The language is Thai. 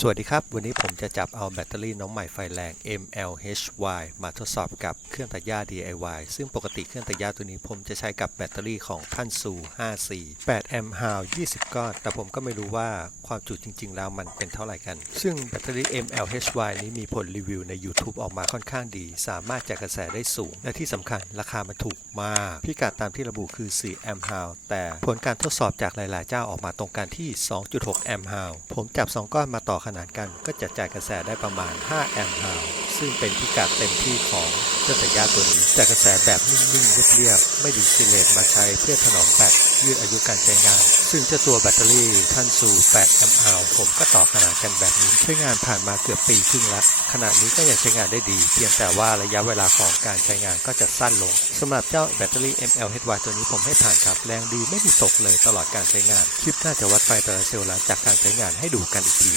สวัสดีครับ วันนี้ผมจะจับเอาแบตเตอรี่น้องใหม่ไฟแรง MLHY มาทดสอบกับเครื่องตัดหญ้า DIY ซึ่งปกติเครื่องตัดหญ้าตัวนี้ผมจะใช้กับแบตเตอรี่ของท่านซู 5C 8แอมป์ฮาว20 ก้อน แต่ผมก็ไม่รู้ว่าความจุจริง ๆ แล้วมันเป็นเท่าไหร่กัน ซึ่งแบตเตอรี่ MLHY นี้มีผลรีวิวใน YouTube ออกมาค่อนข้างดี สามารถจ่ายกระแสได้สูง และที่สำคัญราคามันถูกมาก พิกัดตามที่ระบุคือ4แอมป์ฮาวแต่ผลการทดสอบจากหลาย ๆ เจ้าออกมาตรงกันที่ 2.6แอมป์ฮาวผมจับ 2 ก้อนมาต่อขนานกันก็จะจ่ายกระแสได้ประมาณ 5 แอมป์ฮาวซึ่งเป็นพิกัดเต็มที่ของเครื่องตัดหญ้าตัวนี้จ่ายกระแสแบบนิ่งๆเรียบๆไม่ดีดซิเลตมาใช้เพื่อถนอมแบตยืดอายุการใช้งาน ซึ่งเจ้าตัวแบตเตอรี่ท่านสู่8แอมป์ฮาวผมก็ต่อขนานกันแบบนี้ใช้งานผ่านมาเกือบปีครึ่งแล้วขณะนี้ก็ยังใช้งานได้ดี เพียงแต่ว่าระยะเวลาของการใช้งานก็จะสั้นลงสำหรับเจ้าแบตเตอรี่ MLHY ตัวนี้ผมให้ผ่านครับแรงดีไม่มีตกเลยตลอดการใช้งาน คลิปน่าจะวัดไฟแต่ละเซลล์หลังจากการใช้งานให้ดูกันอีกที